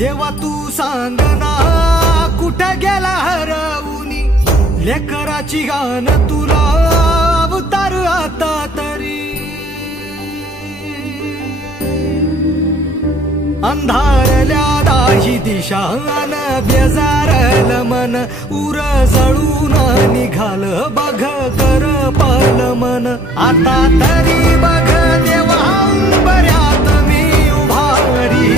देवा तू सांगना कुठं गेला हरवूनी, लेकराची गाण तुला अवतार आता तरी। अंधारल्या दाही दिशा अन बेजारल मन, उर जळून निघाल बघ करपल मन। आता तरी बघ देवा बऱ्यात मी उभारी